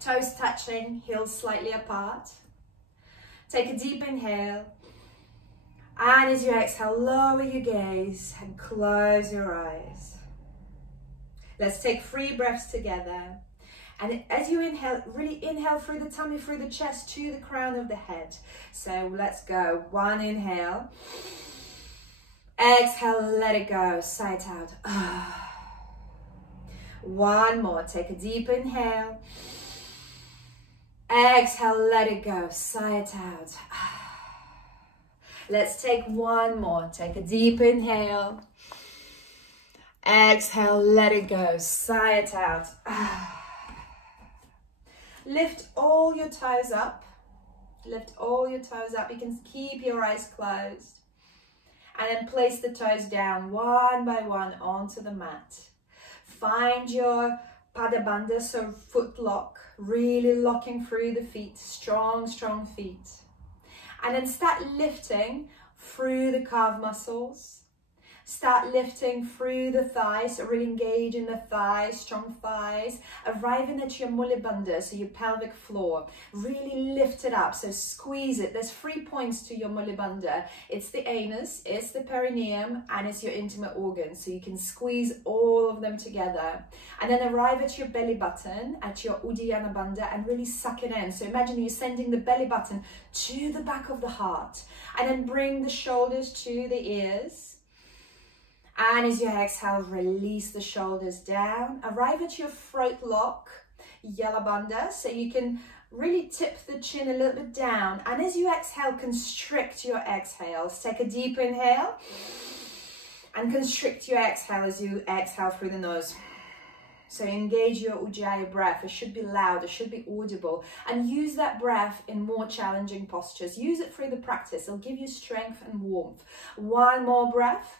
Toes touching, heels slightly apart. Take a deep inhale. And as you exhale, lower your gaze and close your eyes. Let's take 3 breaths together. And as you inhale, really inhale through the tummy, through the chest to the crown of the head. So let's go. 1 inhale. Exhale, let it go. Sigh it out. 1 more. Take a deep inhale. Exhale, let it go. Sigh it out. Let's take 1 more. Take a deep inhale. Exhale, let it go. Sigh it out. Lift all your toes up. Lift all your toes up. You can keep your eyes closed. And then place the toes down one by one onto the mat. Find your Pada Bandha, so foot lock, really locking through the feet, strong, strong feet. And then start lifting through the calf muscles. Start lifting through the thighs, so really engage in the thighs, strong thighs, arriving at your Mula Bandha, so your pelvic floor. Really lift it up, so squeeze it. There's 3 points to your Mula Bandha. It's the anus, it's the perineum, and it's your intimate organs. So you can squeeze all of them together. And then arrive at your belly button, at your Uddiyana Bandha, and really suck it in. So imagine you're sending the belly button to the back of the heart. And then bring the shoulders to the ears. And as you exhale, release the shoulders down. Arrive at your throat lock, Jala Bandha, so you can really tip the chin a little bit down. And as you exhale, constrict your exhales. Take a deep inhale and constrict your exhale as you exhale through the nose. So engage your Ujjayi breath. It should be loud, it should be audible. And use that breath in more challenging postures. Use it through the practice. It'll give you strength and warmth. 1 more breath.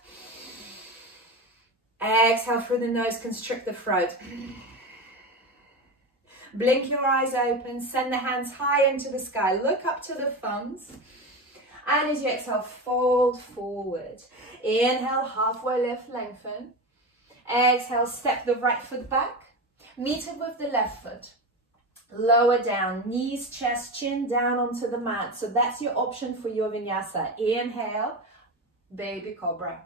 Exhale through the nose, constrict the throat. Blink your eyes open, send the hands high into the sky. Look up to the thumbs. And as you exhale, fold forward. Inhale, halfway lift, lengthen. Exhale, step the right foot back. Meet it with the left foot. Lower down, knees, chest, chin down onto the mat. So that's your option for your vinyasa. Inhale, baby cobra.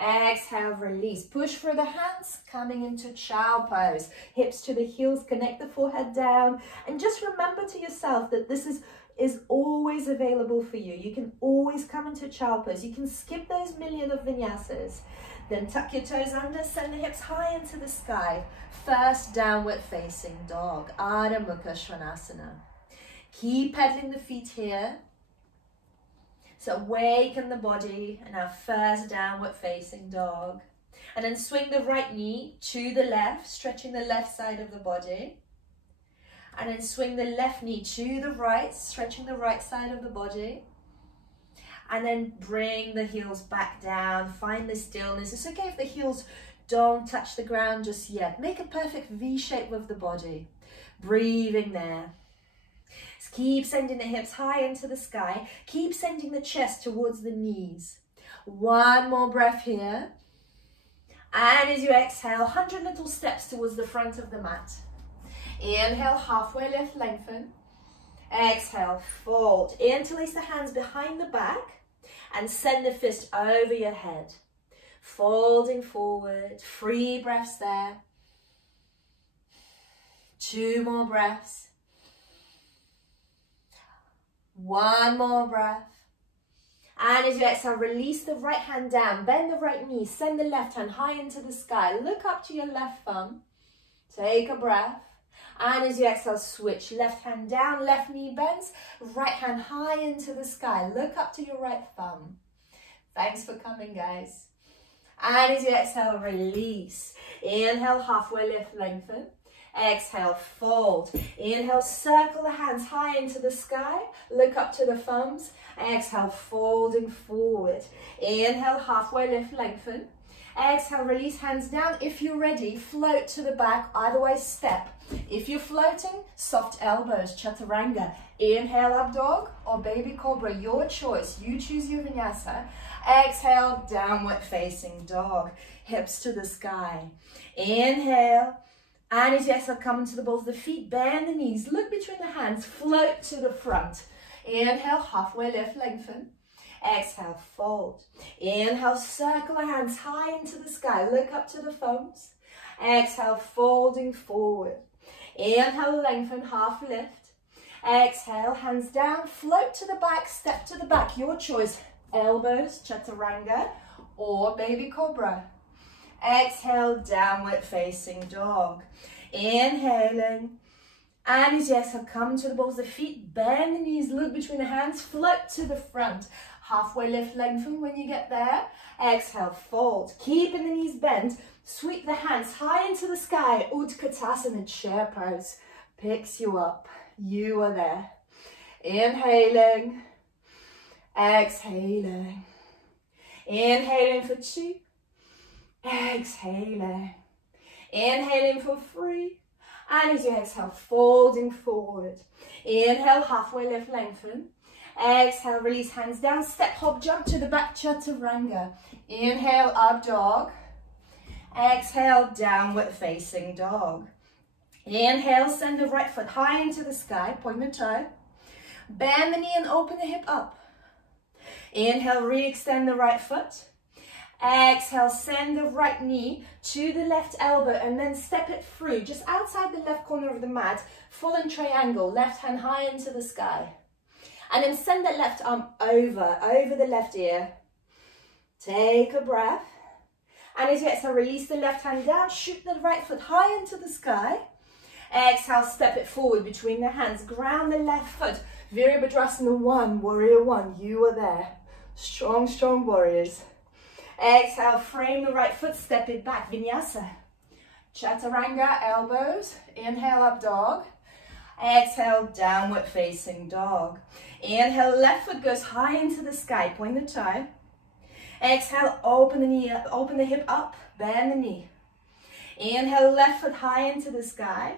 Exhale, release. Push through the hands, coming into child pose. Hips to the heels, connect the forehead down. And just remember to yourself that this is always available for you. You can always come into child pose. You can skip those million of vinyasas. Then tuck your toes under, send the hips high into the sky. First downward facing dog, Adho Mukha Svanasana. Keep pedaling the feet here. So awaken the body and our first downward facing dog. And then swing the right knee to the left, stretching the left side of the body. And then swing the left knee to the right, stretching the right side of the body. And then bring the heels back down, find the stillness. It's okay if the heels don't touch the ground just yet. Make a perfect V shape with the body. Breathing there. Keep sending the hips high into the sky. Keep sending the chest towards the knees. 1 more breath here. And as you exhale, 100 little steps towards the front of the mat. Inhale, halfway lift, lengthen. Exhale, fold. Interlace the hands behind the back and send the fist over your head. Folding forward. 3 breaths there. 2 more breaths. 1 more breath. And as you exhale, release the right hand down, bend the right knee, send the left hand high into the sky. Look up to your left thumb. Take a breath. And as you exhale, switch. Left hand down, left knee bends, right hand high into the sky. Look up to your right thumb. Thanks for coming, guys. And as you exhale, release. Inhale, halfway lift, lengthen. Exhale, fold. Inhale, circle the hands high into the sky. Look up to the thumbs. Exhale, folding forward. Inhale, halfway lift, lengthen. Exhale, release hands down. If you're ready, float to the back, otherwise step. If you're floating, soft elbows, chaturanga. Inhale, up dog or baby cobra, your choice. You choose your vinyasa. Exhale, downward facing dog. Hips to the sky. Inhale. And as you exhale, come into the balls of the feet, bend the knees, look between the hands, float to the front. Inhale, halfway lift, lengthen. Exhale, fold. Inhale, circle the hands high into the sky, look up to the thumbs. Exhale, folding forward. Inhale, lengthen, half lift. Exhale, hands down, float to the back, step to the back, your choice. Elbows, chaturanga, or baby cobra. Exhale, downward facing dog. Inhaling. And as you exhale, come to the balls of the feet, bend the knees, look between the hands, float to the front. Halfway lift, lengthen when you get there. Exhale, fold. Keeping the knees bent, sweep the hands high into the sky. Utkatasana, chair pose. Picks you up. You are there. Inhaling. Exhaling. Inhaling for 2. Exhaling. Inhaling for 3. And as you exhale, folding forward. Inhale, halfway lift, lengthen. Exhale, release hands down, step, hop, jump to the back, chaturanga. Inhale, up dog. Exhale, downward facing dog. Inhale, send the right foot high into the sky, point the toe. Bend the knee and open the hip up. Inhale, re-extend the right foot. Exhale, send the right knee to the left elbow and then step it through, just outside the left corner of the mat, fallen triangle, left hand high into the sky. And then send that left arm over the left ear. Take a breath. And as you exhale, release the left hand down, shoot the right foot high into the sky. Exhale, step it forward between the hands, ground the left foot. Virabhadrasana 1, warrior 1, you are there. Strong, strong warriors. Exhale, frame the right foot, step it back, vinyasa. Chaturanga, elbows, inhale, up dog. Exhale, downward facing dog. Inhale, left foot goes high into the sky, point the toe. Exhale, open the knee up, open the hip up, bend the knee. Inhale, left foot high into the sky.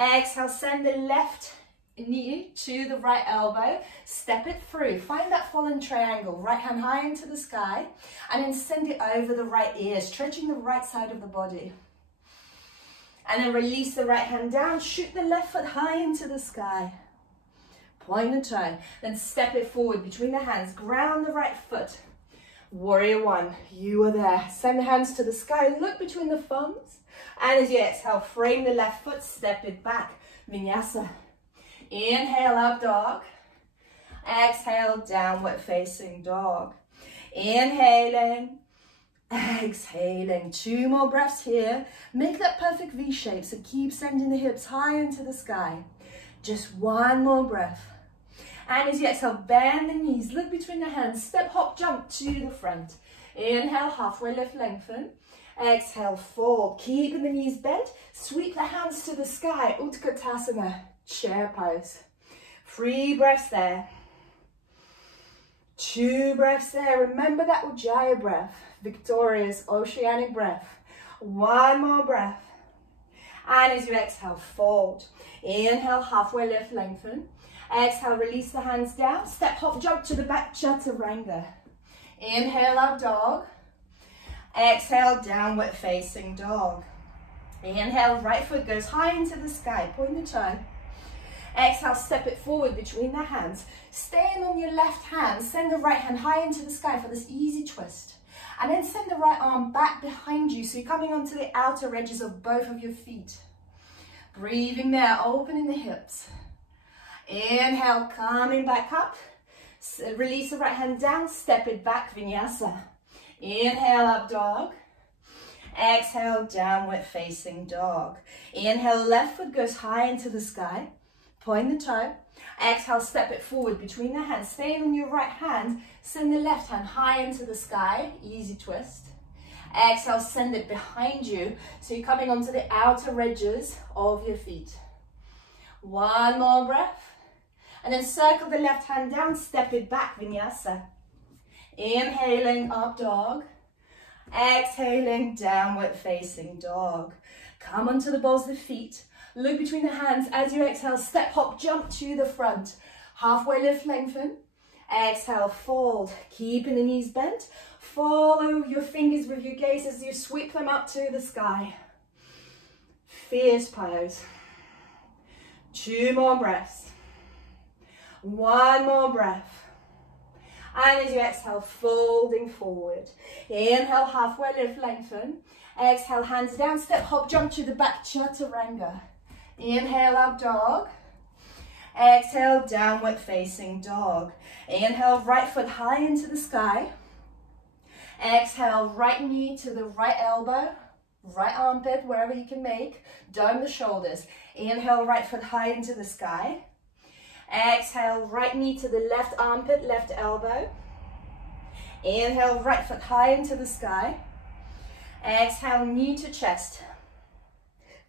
Exhale, send the left knee to the right elbow, step it through, find that fallen triangle, right hand high into the sky, and then send it over the right ear, stretching the right side of the body. And then release the right hand down, shoot the left foot high into the sky. Point the toe, then step it forward between the hands, ground the right foot. Warrior 1, you are there. Send the hands to the sky, look between the thumbs. And as you exhale, frame the left foot, step it back, vinyasa. Inhale, up dog. Exhale, downward facing dog. Inhaling. Exhaling. 2 more breaths here. Make that perfect V shape. So keep sending the hips high into the sky. Just 1 more breath. And as you exhale, bend the knees. Look between the hands. Step, hop, jump to the front. Inhale, halfway lift, lengthen. Exhale, fold. Keeping the knees bent. Sweep the hands to the sky. Utkatasana. Chair pose. 3 breaths there. 2 breaths there. Remember that Ujjayi breath. Victorious oceanic breath. 1 more breath. And as you exhale, fold. Inhale, halfway lift, lengthen. Exhale, release the hands down. Step, hop, jump to the back, chaturanga. Inhale, up dog. Exhale, downward facing dog. Inhale, right foot goes high into the sky. Point the toe. Exhale, step it forward between the hands. Staying on your left hand, send the right hand high into the sky for this easy twist. And then send the right arm back behind you, so you're coming onto the outer edges of both of your feet. Breathing there, opening the hips. Inhale, coming back up. Release the right hand down, step it back, vinyasa. Inhale, up dog. Exhale, downward facing dog. Inhale, left foot goes high into the sky. Point the toe. Exhale, step it forward between the hands. Staying on your right hand, send the left hand high into the sky. Easy twist. Exhale, send it behind you. So you're coming onto the outer edges of your feet. 1 more breath. And then circle the left hand down, step it back, vinyasa. Inhaling, up dog. Exhaling, downward facing dog. Come onto the balls of the feet. Look between the hands. As you exhale, step, hop, jump to the front. Halfway lift, lengthen. Exhale, fold. Keeping the knees bent. Follow your fingers with your gaze as you sweep them up to the sky. Fierce pose. 2 more breaths. 1 more breath. And as you exhale, folding forward. Inhale, halfway lift, lengthen. Exhale, hands down, step, hop, jump to the back, chaturanga. Inhale, up dog. Exhale, downward facing dog. Inhale, right foot high into the sky. Exhale, right knee to the right elbow, right armpit, wherever you can make. Dome the shoulders. Inhale, right foot high into the sky. Exhale, right knee to the left armpit, left elbow. Inhale, right foot high into the sky. Exhale, knee to chest.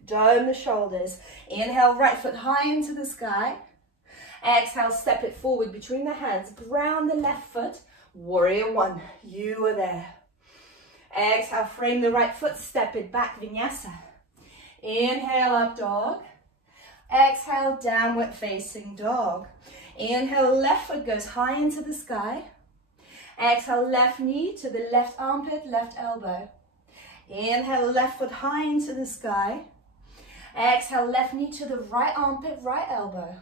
Dome the shoulders. Inhale, right foot high into the sky. Exhale, step it forward between the hands. Ground the left foot. Warrior 1. You are there. Exhale, frame the right foot. Step it back, vinyasa. Inhale, up dog. Exhale, downward facing dog. Inhale, left foot goes high into the sky. Exhale, left knee to the left armpit, left elbow. Inhale, left foot high into the sky. Exhale, left knee to the right armpit, right elbow.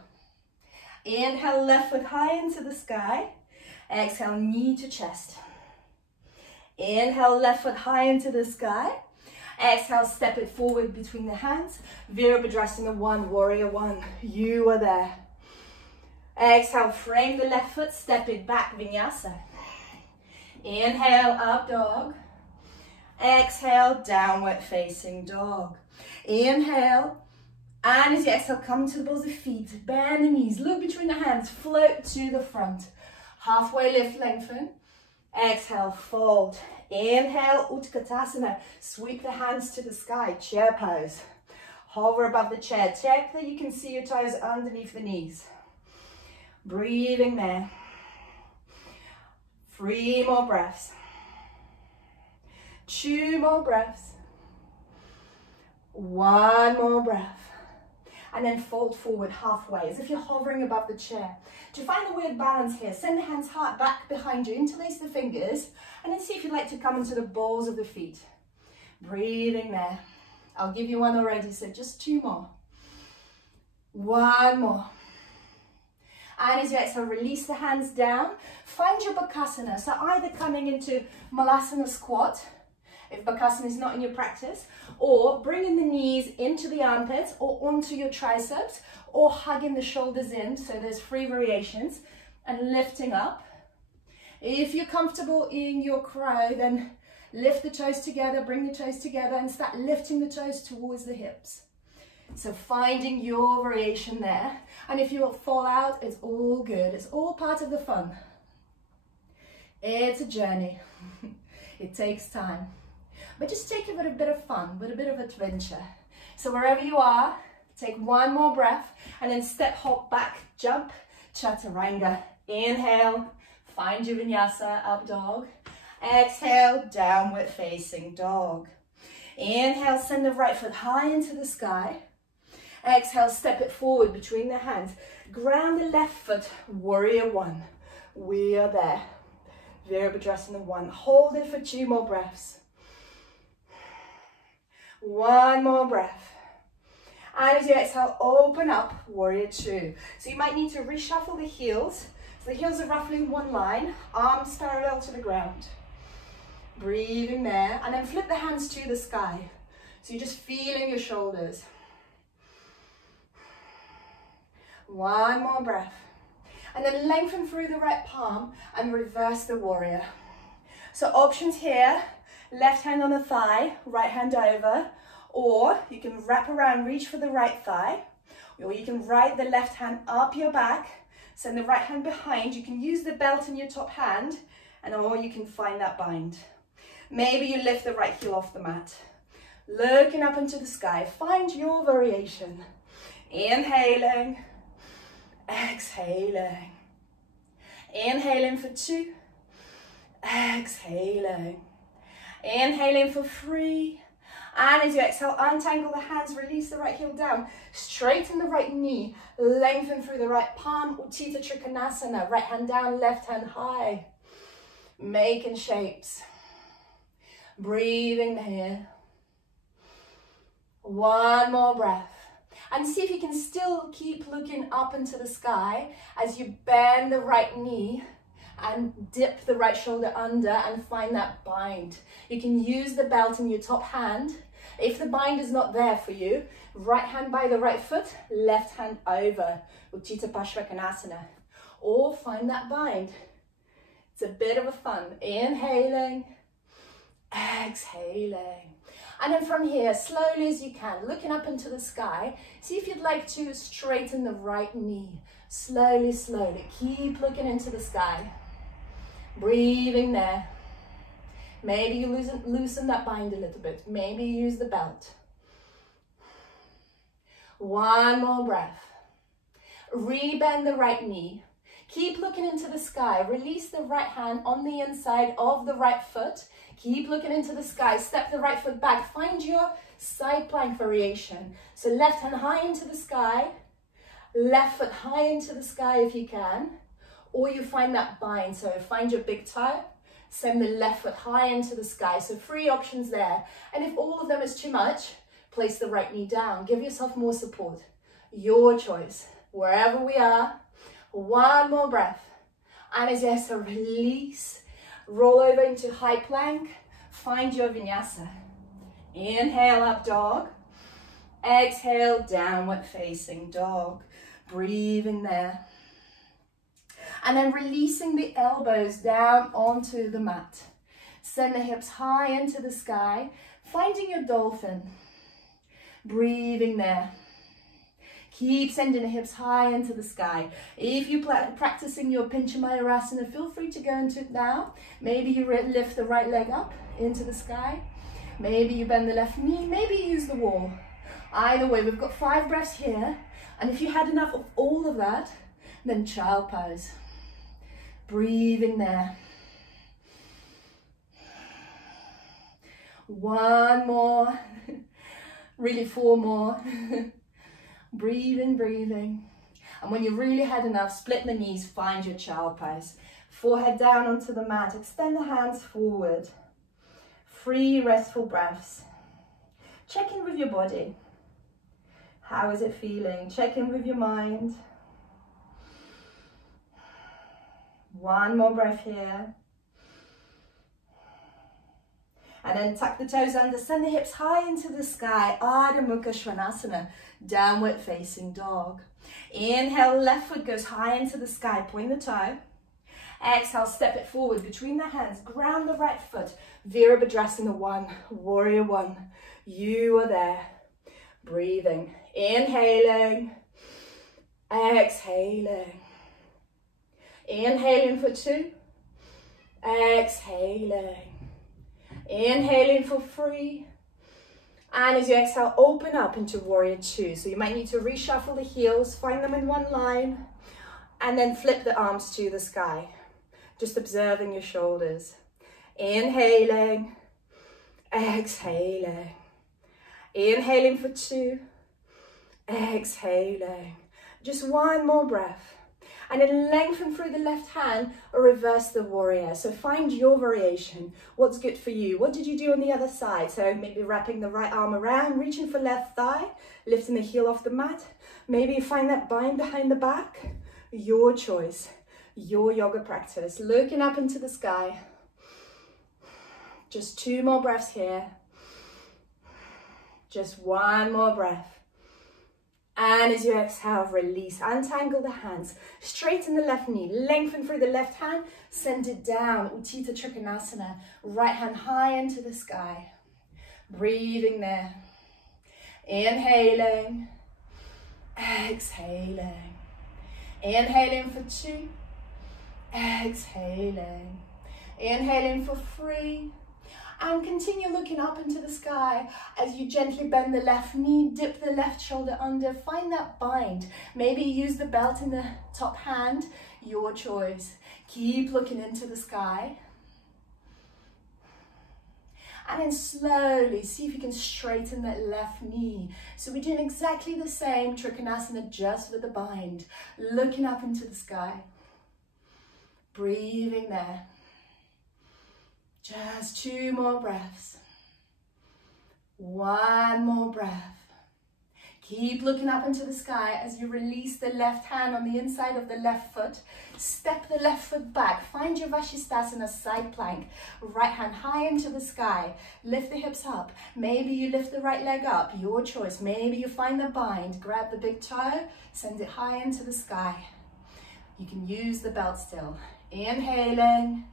Inhale, left foot high into the sky. Exhale, knee to chest. Inhale, left foot high into the sky. Exhale, step it forward between the hands. Virabhadrasana 1, Warrior 1. You are there. Exhale, frame the left foot, step it back, vinyasa. Inhale, up dog. Exhale, downward facing dog. Inhale, and as you exhale, come to the balls of feet. Bend the knees, look between the hands, float to the front. Halfway lift, lengthen. Exhale, fold. Inhale, Utkatasana. Sweep the hands to the sky, chair pose. Hover above the chair. Check that you can see your toes underneath the knees. Breathing there. 3 more breaths. 2 more breaths. 1 more breath. And then fold forward halfway, as if you're hovering above the chair. To find a weird balance here, send the hands hard back behind you, interlace the fingers, and then see if you'd like to come into the balls of the feet. Breathing there. I'll give you one already, so just 2 more. 1 more. And as you exhale, release the hands down. Find your Bakasana, so either coming into Malasana squat, if Bakasana is not in your practice, or bringing the knees into the armpits or onto your triceps, or hugging the shoulders in, so there's 3 variations, and lifting up. If you're comfortable in your crow, then lift the toes together, bring the toes together, and start lifting the toes towards the hips. So finding your variation there, and if you fall out, it's all good, it's all part of the fun. It's a journey, it takes time. But just take it with a bit of fun, with a bit of adventure. So wherever you are, take 1 more breath, and then step, hop back, jump, chaturanga. Inhale, find your vinyasa, up dog. Exhale, downward facing dog. Inhale, send the right foot high into the sky. Exhale, step it forward between the hands. Ground the left foot, Warrior 1. We are there. Virabhadrasana 1. Hold it for 2 more breaths. 1 more breath. And as you exhale, open up, Warrior 2. So you might need to reshuffle the heels. So the heels are roughly in one line, arms parallel to the ground. Breathing there, and then flip the hands to the sky. So you're just feeling your shoulders. 1 more breath. And then lengthen through the right palm and reverse the warrior. So options here. Left hand on the thigh, right hand over, or you can wrap around, reach for the right thigh, or you can ride the left hand up your back, send the right hand behind. You can use the belt in your top hand, and or you can find that bind. Maybe you lift the right heel off the mat. Looking up into the sky, find your variation. Inhaling, exhaling. Inhaling for 2, exhaling. Inhaling for 3, and as you exhale, untangle the hands, release the right heel down, straighten the right knee, lengthen through the right palm, Utthita Trikonasana, right hand down, left hand high, making shapes, breathing here. One more breath. And see if you can still keep looking up into the sky as you bend the right knee and dip the right shoulder under and find that bind. You can use the belt in your top hand. If the bind is not there for you, right hand by the right foot, left hand over, Utthita Parsvakonasana. Or find that bind. It's a bit of a fun. Inhaling, exhaling. And then from here, slowly as you can, looking up into the sky, see if you'd like to straighten the right knee. Slowly, slowly. Keep looking into the sky. Breathing there. Maybe you loosen that bind a little bit. Maybe you use the belt. One more breath. Rebend the right knee. Keep looking into the sky. Release the right hand on the inside of the right foot. Keep looking into the sky. Step the right foot back. Find your side plank variation. So left hand high into the sky. Left foot high into the sky if you can. Or you find that bind. So find your big toe. Send the left foot high into the sky. So 3 options there. And if all of them is too much, place the right knee down. Give yourself more support. Your choice. Wherever we are. One more breath. And as you exhale, release. Roll over into high plank. Find your vinyasa. Inhale, up dog. Exhale, downward facing dog. Breathing there. And then releasing the elbows down onto the mat. Send the hips high into the sky. Finding your dolphin. Breathing there. Keep sending the hips high into the sky. If you're practicing your Pincha Mayurasana, feel free to go into it now. Maybe you lift the right leg up into the sky. Maybe you bend the left knee. Maybe you use the wall. Either way, we've got 5 breaths here. And if you had enough of all of that, then child pose. Breathing there. One more. Really 4 more. Breathing, breathing. And when you really had enough, split the knees, find your child pose. Forehead down onto the mat, extend the hands forward. 3 restful breaths. Check in with your body. How is it feeling? Check in with your mind. 1 more breath here. And then tuck the toes under, send the hips high into the sky. Ardha Mukha Svanasana, downward facing dog. Inhale, left foot goes high into the sky, point the toe. Exhale, step it forward between the hands, ground the right foot. Virabhadrasana 1, warrior 1. You are there. Breathing, inhaling, exhaling. Inhaling for 2, exhaling. Inhaling for 3, and as you exhale, open up into warrior 2. So you might need to reshuffle the heels, find them in one line, and then flip the arms to the sky. Just observing your shoulders. Inhaling, exhaling. Inhaling for 2, exhaling. Just 1 more breath. And then lengthen through the left hand or reverse the warrior. So find your variation. What's good for you? What did you do on the other side? So maybe wrapping the right arm around, reaching for left thigh, lifting the heel off the mat. Maybe you find that bind behind the back. Your choice, your yoga practice. Looking up into the sky. Just 2 more breaths here. Just 1 more breath. And as you exhale, release, untangle the hands, straighten the left knee, lengthen through the left hand, send it down, Utthita Trikonasana, right hand high into the sky. Breathing there. Inhaling, exhaling. Inhaling for 2, exhaling. Inhaling for 3. And continue looking up into the sky as you gently bend the left knee, dip the left shoulder under, find that bind. Maybe use the belt in the top hand, your choice. Keep looking into the sky. And then slowly see if you can straighten that left knee. So we're doing exactly the same Trikonasana just with the bind. Looking up into the sky. Breathing there. Just 2 more breaths. 1 more breath. Keep looking up into the sky as you release the left hand on the inside of the left foot. Step the left foot back. Find your Vashisthasana side plank. Right hand high into the sky. Lift the hips up. Maybe you lift the right leg up. Your choice. Maybe you find the bind. Grab the big toe. Send it high into the sky. You can use the belt still. Inhaling.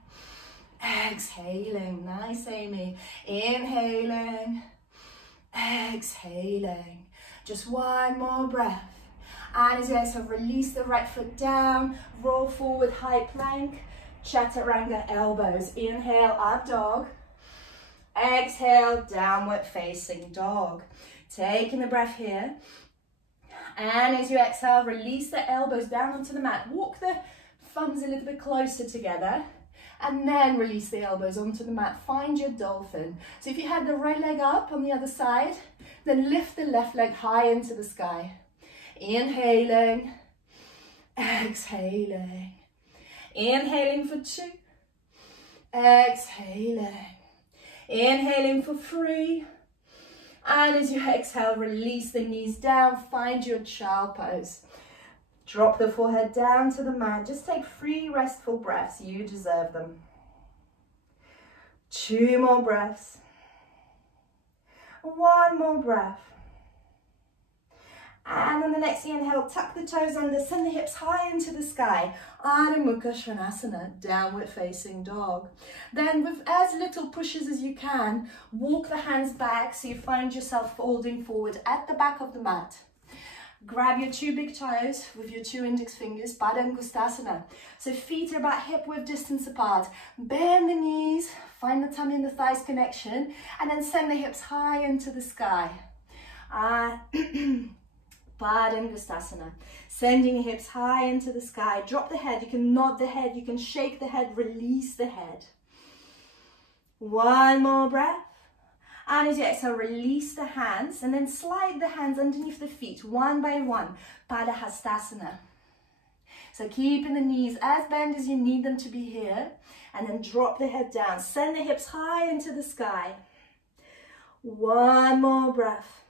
Exhaling. Nice, Amy. Inhaling. Exhaling. Just one more breath. And as you exhale, release the right foot down, roll forward, high plank, chaturanga elbows. Inhale, up dog. Exhale, downward facing dog. Taking the breath here. And as you exhale, release the elbows down onto the mat. Walk the thumbs a little bit closer together. And then release the elbows onto the mat. Find your dolphin. So if you had the right leg up on the other side, then lift the left leg high into the sky. Inhaling, exhaling. Inhaling for 2, exhaling. Inhaling for 3. And as you exhale, release the knees down. Find your child pose. Drop the forehead down to the mat. Just take 3 restful breaths. You deserve them. 2 more breaths. 1 more breath. And on the next inhale, tuck the toes under, send the hips high into the sky. Adho Mukha Svanasana, downward facing dog. Then with as little pushes as you can, walk the hands back so you find yourself folding forward at the back of the mat. Grab your 2 big toes with your 2 index fingers, Pada Angustasana. So feet are about hip width distance apart. Bend the knees, find the tummy and the thighs connection, and then send the hips high into the sky. Pada Angustasana. Sending the hips high into the sky. Drop the head, you can nod the head, you can shake the head, release the head. 1 more breath. And as you exhale, release the hands and then slide the hands underneath the feet, one by one, Padahastasana. So keeping the knees as bent as you need them to be here, and then drop the head down. Send the hips high into the sky. 1 more breath.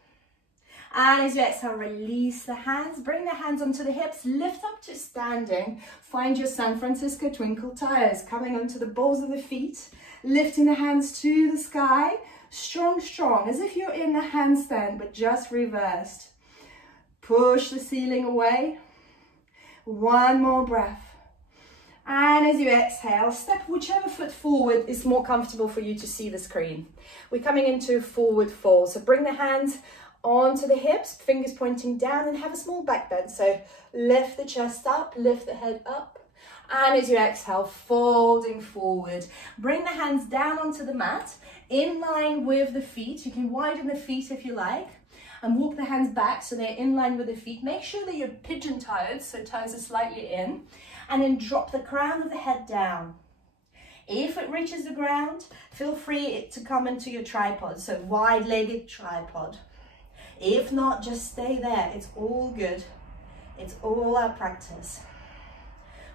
And as you exhale, release the hands, bring the hands onto the hips, lift up to standing. Find your San Francisco twinkle toes, coming onto the balls of the feet, lifting the hands to the sky. Strong, strong, as if you're in the handstand, but just reversed. Push the ceiling away. 1 more breath. And as you exhale, step whichever foot forward is more comfortable for you to see the screen. We're coming into forward fold. So bring the hands onto the hips, fingers pointing down, and have a small back bend. So lift the chest up, lift the head up. And as you exhale, folding forward. Bring the hands down onto the mat, in line with the feet. You can widen the feet if you like, and walk the hands back so they're in line with the feet. Make sure that you're pigeon-toed, so toes are slightly in, and then drop the crown of the head down. If it reaches the ground, feel free to come into your tripod, so wide-legged tripod. If not, just stay there. It's all good. It's all our practice.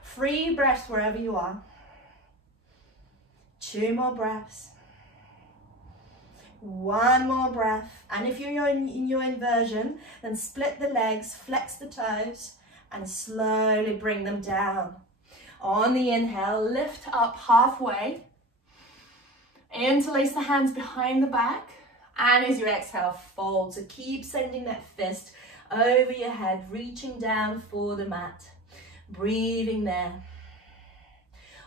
3 breaths wherever you are. 2 more breaths. 1 more breath. And if you're in your inversion, then split the legs, flex the toes, and slowly bring them down. On the inhale, lift up halfway. Interlace the hands behind the back. And as you exhale, fold. So keep sending that fist over your head, reaching down for the mat. Breathing there.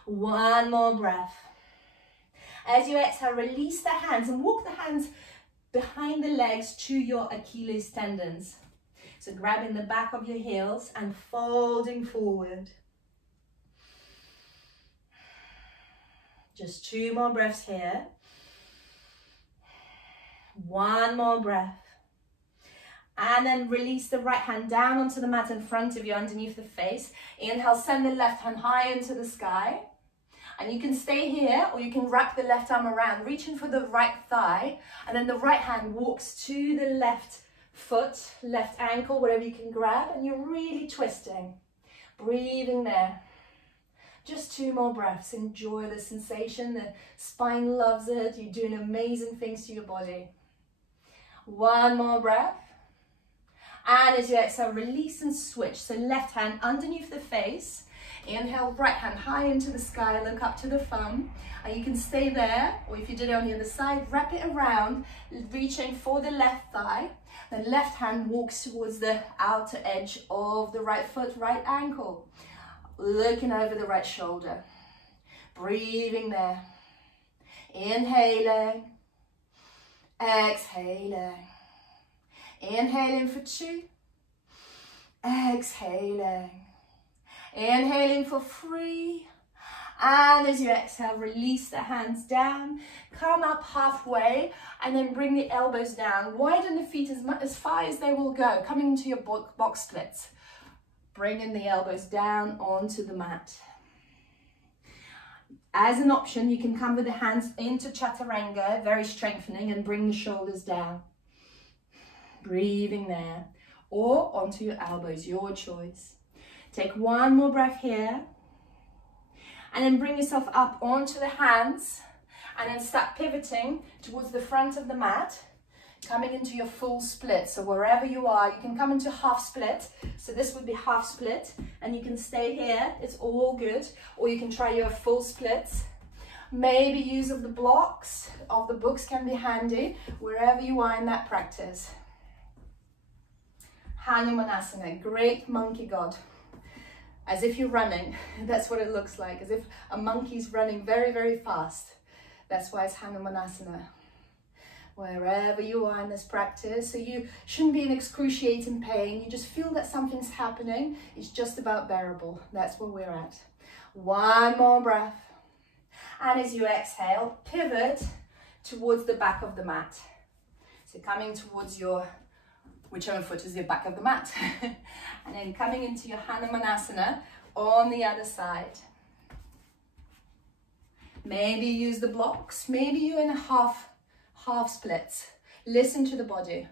1 more breath. As you exhale, release the hands and walk the hands behind the legs to your Achilles tendons. So grabbing the back of your heels and folding forward. Just 2 more breaths here. 1 more breath. And then release the right hand down onto the mat in front of you underneath the face. Inhale, send the left hand high into the sky. And you can stay here, or you can wrap the left arm around, reaching for the right thigh. And then the right hand walks to the left foot, left ankle, whatever you can grab. And you're really twisting. Breathing there. Just 2 more breaths. Enjoy the sensation. The spine loves it. You're doing amazing things to your body. 1 more breath. And as you exhale, release and switch. So left hand underneath the face. Inhale, right hand high into the sky, look up to the thumb. And you can stay there, or if you did it on the other side, wrap it around, reaching for the left thigh. The left hand walks towards the outer edge of the right foot, right ankle. Looking over the right shoulder. Breathing there. Inhaling. Exhaling. Inhaling for 2. Exhaling. Inhaling for 3. And as you exhale, release the hands down. Come up halfway and then bring the elbows down. Widen the feet as far as they will go, coming into your box splits. Bringing the elbows down onto the mat. As an option, you can come with the hands into Chaturanga, very strengthening, and bring the shoulders down. Breathing there. Or onto your elbows, your choice. Take one more breath here. And then bring yourself up onto the hands. And then start pivoting towards the front of the mat. Coming into your full split. So wherever you are, you can come into half split. So this would be half split. And you can stay here. It's all good. Or you can try your full splits. Maybe use of the blocks of the books can be handy. Wherever you are in that practice. Hanumanasana, great monkey god. As if you're running. That's what it looks like. As if a monkey's running very, very fast. That's why it's Hanumanasana. Wherever you are in this practice, so you shouldn't be in excruciating pain. You just feel that something's happening. It's just about bearable. That's where we're at. One more breath. And as you exhale, pivot towards the back of the mat. So coming towards your whichever foot is the back of the mat. And then coming into your Hanumanasana on the other side. Maybe use the blocks. Maybe you're in a half splits. Listen to the body.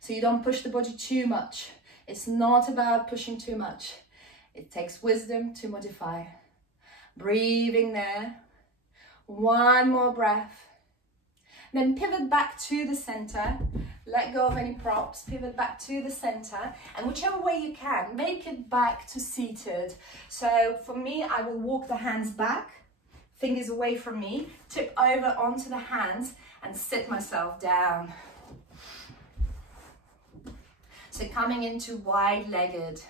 So you don't push the body too much. It's not about pushing too much. It takes wisdom to modify. Breathing there. One more breath. Then pivot back to the center. Let go of any props. Pivot back to the center. And whichever way you can, make it back to seated. So for me, I will walk the hands back. Fingers away from me. Tip over onto the hands and sit myself down. So coming into wide-legged.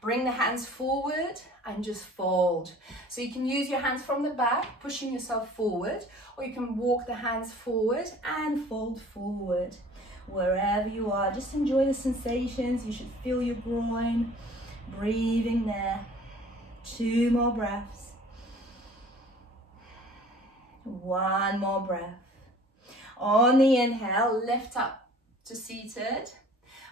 Bring the hands forward and just fold. So you can use your hands from the back, pushing yourself forward, or you can walk the hands forward and fold forward. Wherever you are, just enjoy the sensations. You should feel your groin. Breathing there. 2 more breaths. One more breath. On the inhale, lift up to seated.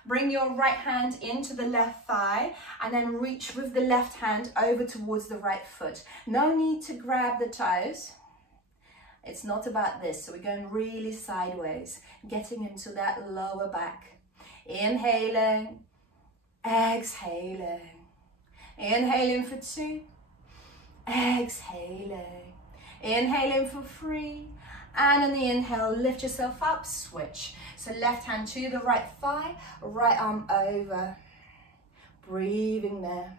Bring your right hand into the left thigh and then reach with the left hand over towards the right foot. No need to grab the toes. It's not about this. So we're going really sideways, getting into that lower back. Inhaling, exhaling. Inhaling for 2, exhaling. Inhaling for 3. And on the inhale, lift yourself up, switch. So left hand to the right thigh, right arm over. Breathing there.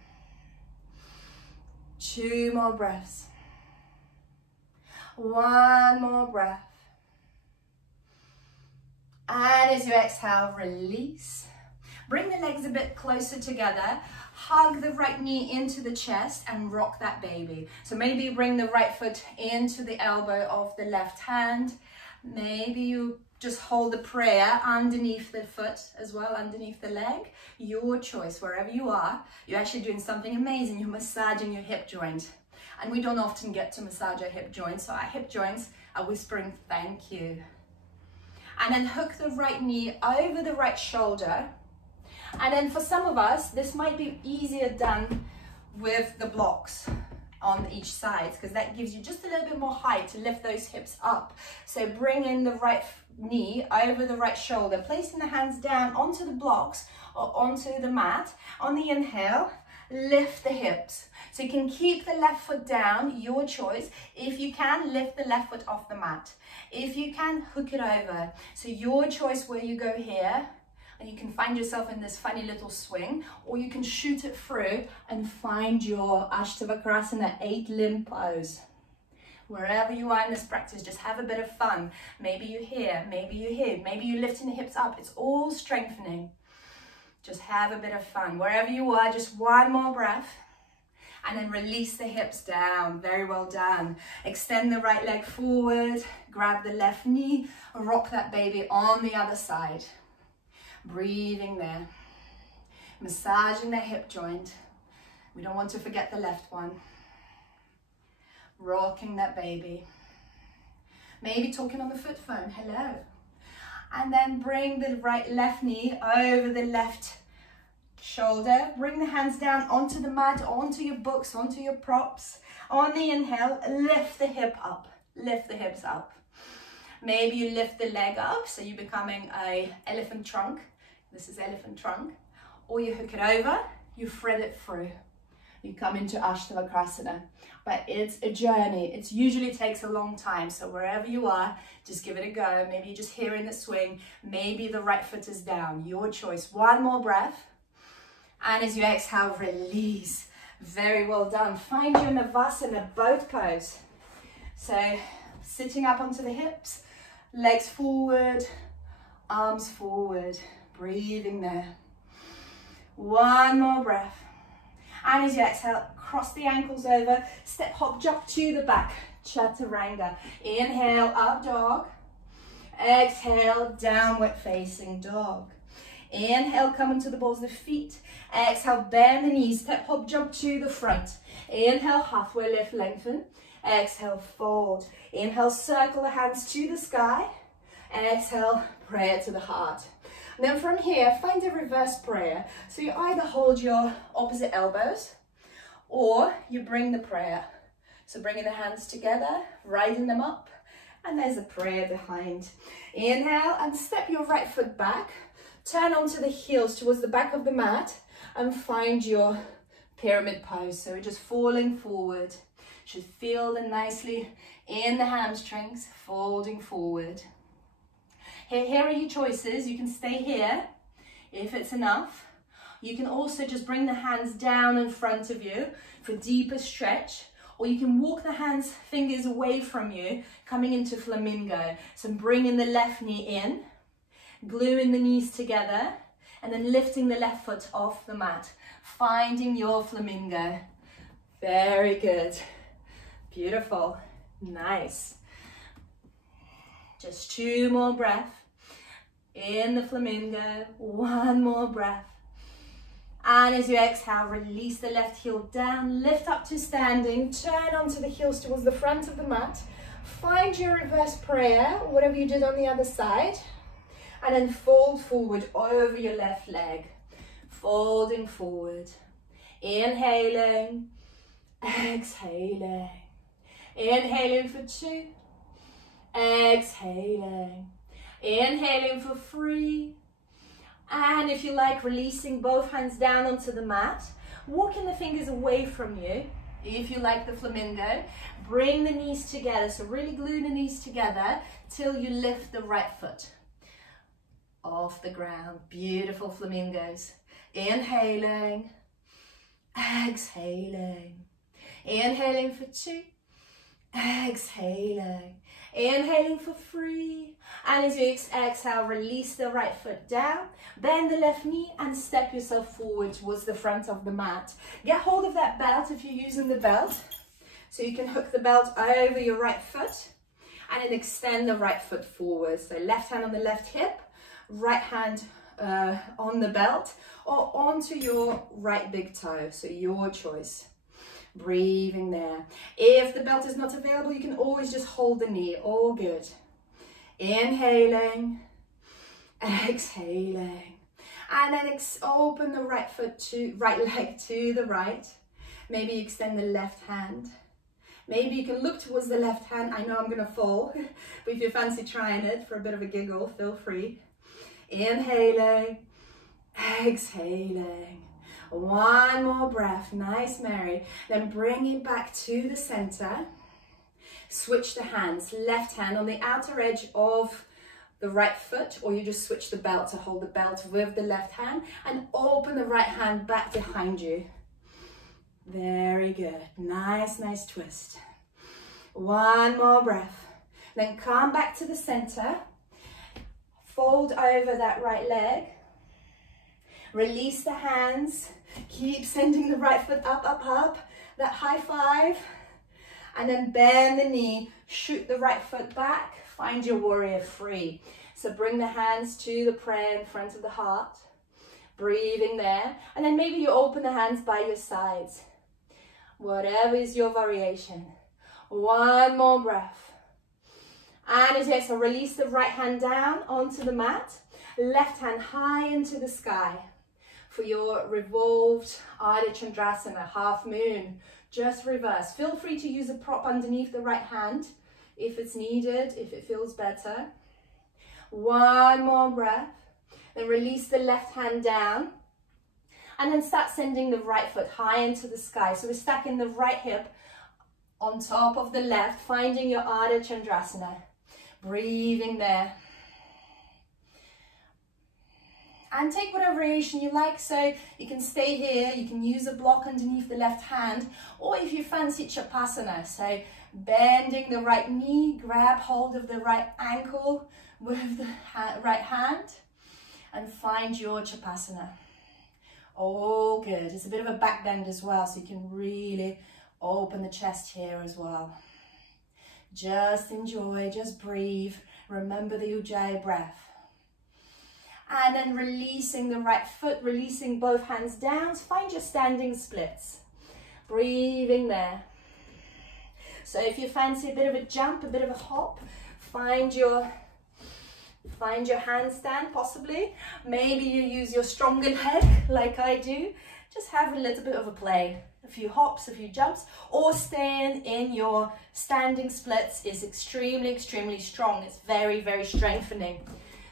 2 more breaths. 1 more breath. And as you exhale, release. Bring the legs a bit closer together. Hug the right knee into the chest and rock that baby. So maybe you bring the right foot into the elbow of the left hand. Maybe you just hold the prayer underneath the foot as well, underneath the leg. Your choice, wherever you are. You're actually doing something amazing. You're massaging your hip joint. And we don't often get to massage our hip joints. So our hip joints are whispering thank you. And then hook the right knee over the right shoulder. And then for some of us, this might be easier done with the blocks on each side, because that gives you just a little bit more height to lift those hips up. So bring in the right knee over the right shoulder, placing the hands down onto the blocks or onto the mat. On the inhale, lift the hips. So you can keep the left foot down, your choice. If you can, lift the left foot off the mat. If you can, hook it over. So your choice where you go here. and you can find yourself in this funny little swing, or you can shoot it through and find your Ashtavakrasana 8-limb pose. Wherever you are in this practice, just have a bit of fun. Maybe you're here, maybe you're here, maybe you're lifting the hips up. It's all strengthening. Just have a bit of fun. Wherever you are, just one more breath. And then release the hips down. Very well done. Extend the right leg forward. Grab the left knee. Rock that baby on the other side. Breathing there. Massaging the hip joint. We don't want to forget the left one. Rocking that baby. Maybe talking on the foot phone. Hello. And then bring the left knee over the left shoulder. Bring the hands down onto the mat, onto your books, onto your props. On the inhale, lift the hip up. Lift the hips up. Maybe you lift the leg up, so you're becoming a elephant trunk. This is elephant trunk. Or you hook it over, you thread it through. You come into Ashtavakrasana. But it's a journey. It usually takes a long time. So wherever you are, just give it a go. Maybe you're just here in the swing. Maybe the right foot is down. Your choice. One more breath. And as you exhale, release. Very well done. Find your Navasana boat pose. So sitting up onto the hips, legs forward, arms forward. Breathing there. One more breath. And as you exhale, cross the ankles over, step, hop, jump to the back, Chaturanga. Inhale, up dog. Exhale, downward facing dog. Inhale, come into the balls of the feet. Exhale, bend the knees, step, hop, jump to the front. Inhale, halfway lift, lengthen. Exhale, fold. Inhale, circle the hands to the sky. Exhale, prayer to the heart. And then from here, find a reverse prayer. So you either hold your opposite elbows or you bring the prayer. So bringing the hands together, rising them up, and there's a prayer behind. Inhale and step your right foot back. Turn onto the heels towards the back of the mat and find your pyramid pose. So we're just falling forward. Should feel them nicely in the hamstrings, folding forward. Here are your choices. You can stay here if it's enough. You can also just bring the hands down in front of you for deeper stretch, or you can walk the hands, fingers away from you, coming into flamingo. So bringing the left knee in, gluing the knees together, and then lifting the left foot off the mat, finding your flamingo. Very good. Beautiful. Nice. Just 2 more breaths in the flamingo. 1 more breath. And as you exhale, release the left heel down, lift up to standing, turn onto the heels towards the front of the mat. Find your reverse prayer, whatever you did on the other side. And then fold forward over your left leg. Folding forward. Inhaling, exhaling. Inhaling for 2. Exhaling. Inhaling for 3. And if you like, releasing both hands down onto the mat. Walking the fingers away from you. If you like the flamingo, bring the knees together. So really glue the knees together till you lift the right foot off the ground. Beautiful flamingos. Inhaling. Exhaling. Inhaling for 2. Exhaling. Inhaling for 3. And as you exhale, release the right foot down, bend the left knee and step yourself forward towards the front of the mat. Get hold of that belt if you're using the belt. So you can hook the belt over your right foot and then extend the right foot forward. So left hand on the left hip, right hand on the belt or onto your right big toe. So your choice. Breathing there. If the belt is not available, you can always just hold the knee. All good. Inhaling, exhaling, and then open the right leg to the right. Maybe you extend the left hand. Maybe you can look towards the left hand. I know I'm gonna fall, but if you fancy trying it for a bit of a giggle, feel free. Inhaling, exhaling. 1 more breath, nice Mary. Then bring it back to the center. Switch the hands, left hand on the outer edge of the right foot, or you just switch the belt to hold the belt with the left hand and open the right hand back behind you. Very good. Nice, nice twist. One more breath. Then come back to the center. Fold over that right leg. Release the hands. Keep sending the right foot up, up, up. That high five. And then bend the knee. Shoot the right foot back. Find your warrior three. So bring the hands to the prayer in front of the heart. Breathing there. And then maybe you open the hands by your sides. Whatever is your variation. One more breath. And as you exhale, release the right hand down onto the mat. Left hand high into the sky. For your revolved Ardha Chandrasana, half moon. Just reverse. Feel free to use a prop underneath the right hand if it's needed, if it feels better. One more breath. Then release the left hand down. And then start sending the right foot high into the sky. So we're stacking the right hip on top of the left, finding your Ardha Chandrasana. Breathing there. And take whatever variation you like. So you can stay here, you can use a block underneath the left hand, or if you fancy Chapasana, so bending the right knee, grab hold of the right ankle with the right hand, and find your Chapasana. All good. It's a bit of a back bend as well, so you can really open the chest here as well. Just enjoy, just breathe. Remember the Ujjayi breath. And then releasing the right foot, releasing both hands down. Find your standing splits. Breathing there. So if you fancy a bit of a jump, a bit of a hop, find your handstand possibly. Maybe you use your stronger leg like I do. Just have a little bit of a play. A few hops, a few jumps, or staying in your standing splits is extremely, extremely strong. It's very, very strengthening.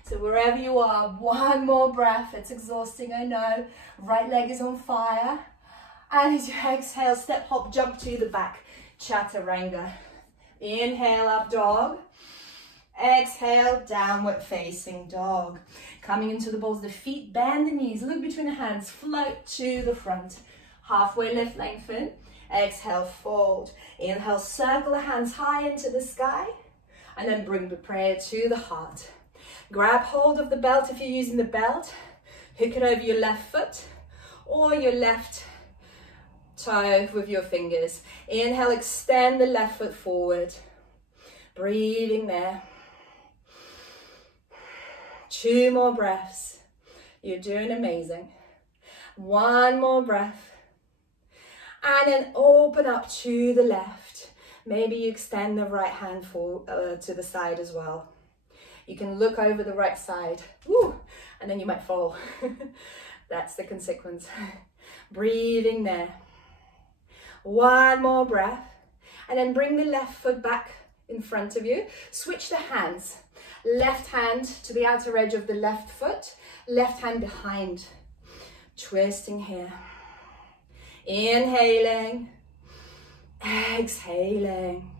So wherever you are, one more breath. It's exhausting, I know. Right leg is on fire. And as you exhale, step, hop, jump to the back. Chaturanga. Inhale, up dog. Exhale, downward facing dog. Coming into the balls of the feet, bend the knees, look between the hands, float to the front. Halfway lift, lengthen. Exhale, fold. Inhale, circle the hands high into the sky. And then bring the prayer to the heart. Grab hold of the belt if you're using the belt. Hook it over your left foot or your left toe with your fingers. Inhale, extend the left foot forward. Breathing there. 2 more breaths. You're doing amazing. 1 more breath. And then open up to the left. Maybe you extend the right hand to the side as well. You can look over the right side. Woo, and then you might fall. That's the consequence. Breathing there. 1 more breath. And then bring the left foot back in front of you. Switch the hands. Left hand to the outer edge of the left foot. Left hand behind. Twisting here. Inhaling. Exhaling.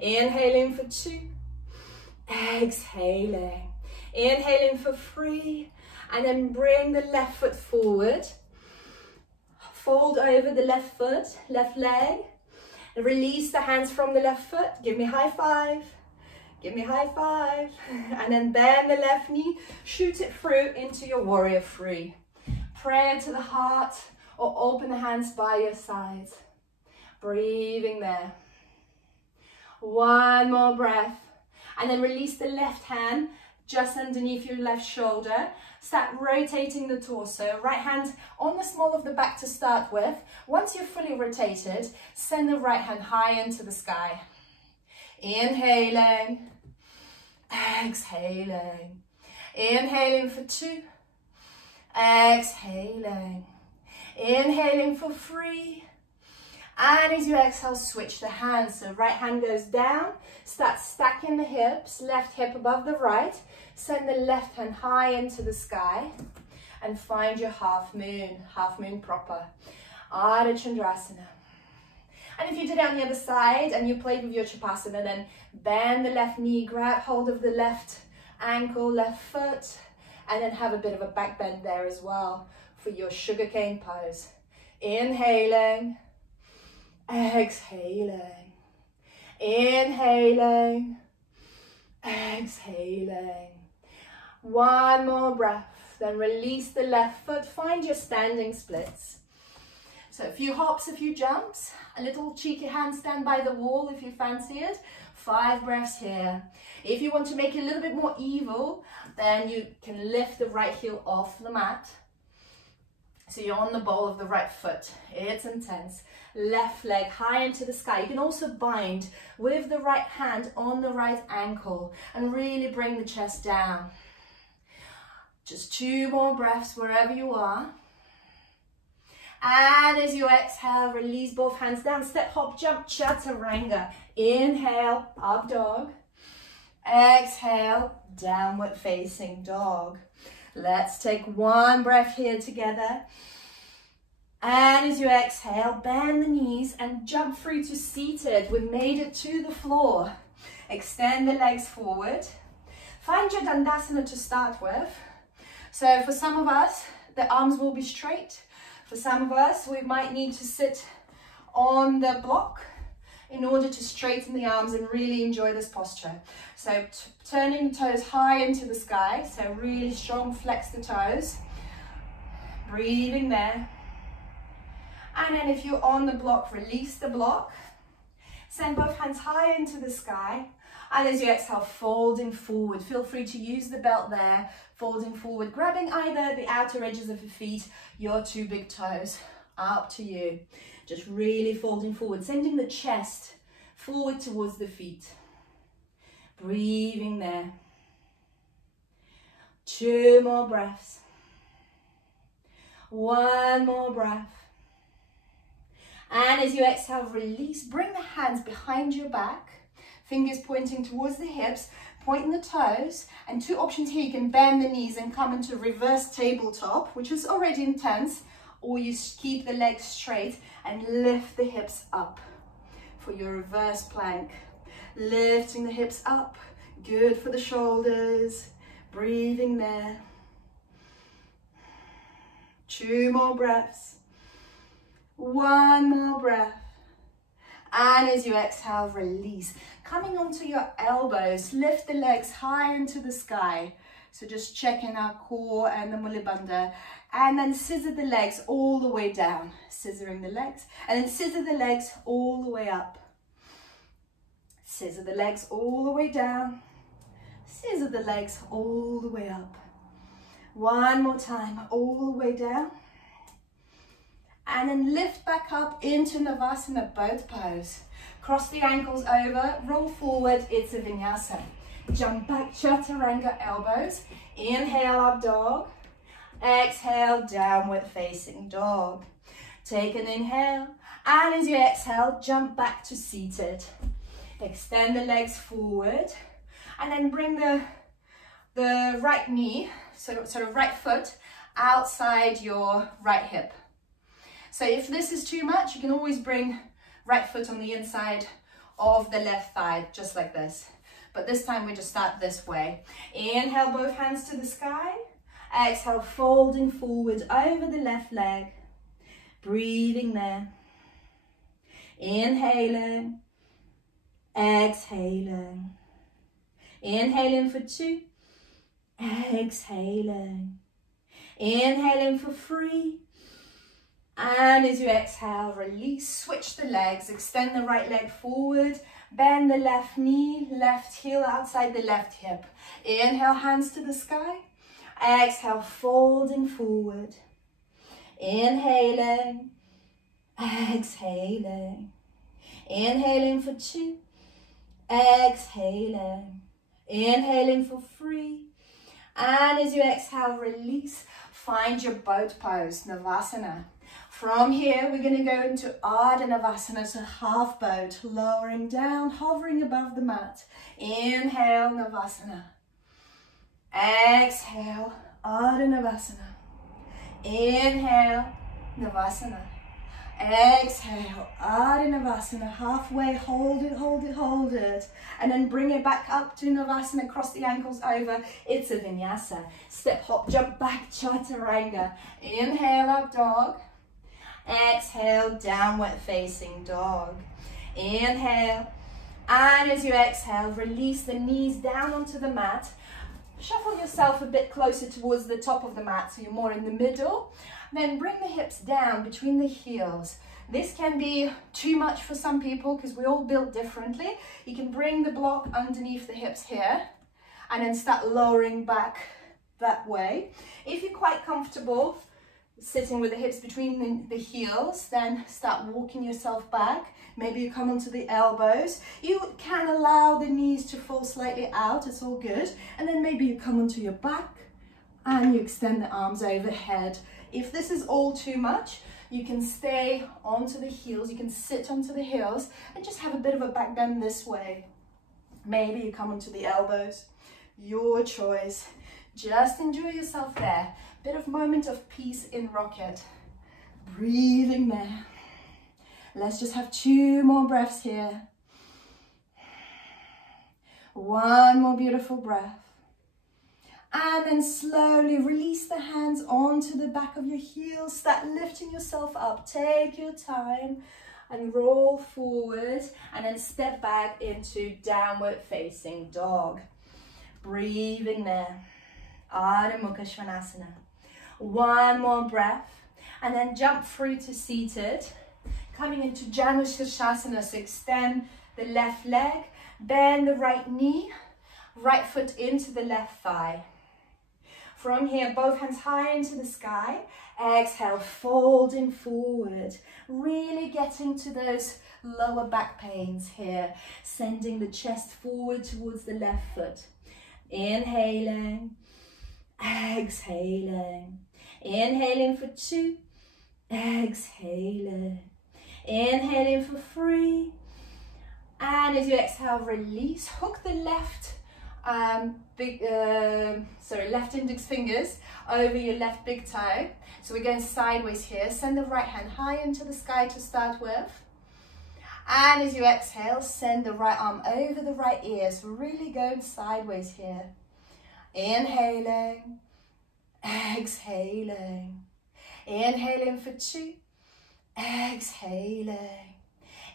Inhaling for 2. Exhaling. Inhaling for 3. And then bring the left foot forward. Fold over the left foot, left leg. And release the hands from the left foot. Give me high five. Give me high five. And then bend the left knee. Shoot it through into your warrior 3. Prayer to the heart or open the hands by your sides. Breathing there. 1 more breath. And then release the left hand just underneath your left shoulder. Start rotating the torso. Right hand on the small of the back to start with. Once you're fully rotated, send the right hand high into the sky. Inhaling. Exhaling. Inhaling for 2. Exhaling. Inhaling for 3. And as you exhale, switch the hands. So right hand goes down. Start stacking the hips. Left hip above the right. Send the left hand high into the sky. And find your half moon proper. Ardha Chandrasana. And if you did it on the other side and you played with your Chapasana, then bend the left knee, grab hold of the left ankle, left foot, and then have a bit of a back bend there as well for your sugarcane pose. Inhaling, exhaling, inhaling, exhaling. One more breath, then release the left foot, find your standing splits. So a few hops, a few jumps, a little cheeky handstand by the wall if you fancy it. 5 breaths here. If you want to make it a little bit more evil, then you can lift the right heel off the mat. So you're on the ball of the right foot. It's intense. Left leg high into the sky. You can also bind with the right hand on the right ankle and really bring the chest down. Just 2 more breaths wherever you are. And as you exhale, release both hands down. Step, hop, jump, chaturanga. Inhale, up dog. Exhale, downward facing dog. Let's take 1 breath here together. And as you exhale, bend the knees and jump through to seated. We've made it to the floor. Extend the legs forward. Find your Dandasana to start with. So for some of us, the arms will be straight. For some of us, we might need to sit on the block in order to straighten the arms and really enjoy this posture. So turning the toes high into the sky, so really strong, flex the toes. Breathing there. And then if you're on the block, release the block. Send both hands high into the sky. And as you exhale, folding forward. Feel free to use the belt there, folding forward, grabbing either the outer edges of your feet, your 2 big toes, up to you. Just really folding forward, sending the chest forward towards the feet. Breathing there. 2 more breaths. 1 more breath. And as you exhale, release, bring the hands behind your back. Fingers pointing towards the hips, pointing the toes, and 2 options here. You can bend the knees and come into reverse tabletop, which is already intense, or you keep the legs straight and lift the hips up for your reverse plank. Lifting the hips up, good for the shoulders, breathing there. 2 more breaths, 1 more breath. And as you exhale, release. Coming onto your elbows, lift the legs high into the sky. So just checking our core and the Mula Bandha. And then scissor the legs all the way down. Scissoring the legs. And then scissor the legs all the way up. Scissor the legs all the way down. Scissor the legs all the way up. 1 more time, all the way down. And then lift back up into Navasana, boat pose. Cross the ankles over, roll forward, it's a vinyasa. Jump back, chaturanga, elbows. Inhale, up dog. Exhale, downward facing dog. Take an inhale, and as you exhale, jump back to seated. Extend the legs forward, and then bring the right knee, sort of right foot, outside your right hip. So if this is too much, you can always bring right foot on the inside of the left thigh, just like this. But this time we just start this way. Inhale, both hands to the sky. Exhale, folding forward over the left leg. Breathing there. Inhaling. Exhaling. Inhaling for 2. Exhaling. Inhaling for 3. And as you exhale, release, switch the legs, extend the right leg forward, bend the left knee, left heel outside the left hip. Inhale, hands to the sky. Exhale, folding forward. Inhaling, exhaling. Inhaling for 2, exhaling. Inhaling for 3. And as you exhale, release, find your boat pose, Navasana. From here, we're going to go into Ardha Navasana, so half boat, lowering down, hovering above the mat. Inhale, Navasana. Exhale, Ardha Navasana. Inhale, Navasana. Exhale, Ardha Navasana, halfway, hold it, hold it, hold it. And then bring it back up to Navasana, cross the ankles over, it's a vinyasa. Step, hop, jump back, Chaturanga. Inhale, up dog. Exhale, downward facing dog. Inhale, and as you exhale, release the knees down onto the mat. Shuffle yourself a bit closer towards the top of the mat so you're more in the middle. Then bring the hips down between the heels. This can be too much for some people because we all build differently. You can bring the block underneath the hips here and then start lowering back that way. If you're quite comfortable sitting with the hips between the heels, then start walking yourself back. Maybe you come onto the elbows. You can allow the knees to fall slightly out, it's all good. And then maybe you come onto your back and you extend the arms overhead. If this is all too much, you can stay onto the heels, you can sit onto the heels and just have a bit of a back bend this way. Maybe you come onto the elbows, your choice. Just enjoy yourself there. Bit of moment of peace in rocket. Breathing there. Let's just have 2 more breaths here. 1 more beautiful breath. And then slowly release the hands onto the back of your heels. Start lifting yourself up. Take your time and roll forward. And then step back into downward facing dog. Breathing there. Ardha Mukha Svanasana. 1 more breath. And then jump through to seated. Coming into Janu Sirsasana. So extend the left leg. Bend the right knee. Right foot into the left thigh. From here, both hands high into the sky. Exhale, folding forward. Really getting to those lower back pains here. Sending the chest forward towards the left foot. Inhaling. Exhaling. Inhaling for 2. Exhaling. Inhaling for 3. And as you exhale, release. Hook the left left index fingers over your left big toe. So we're going sideways here. Send the right hand high into the sky to start with. And as you exhale, send the right arm over the right ear. So really going sideways here. Inhaling. Exhaling. Inhaling for 2. Exhaling.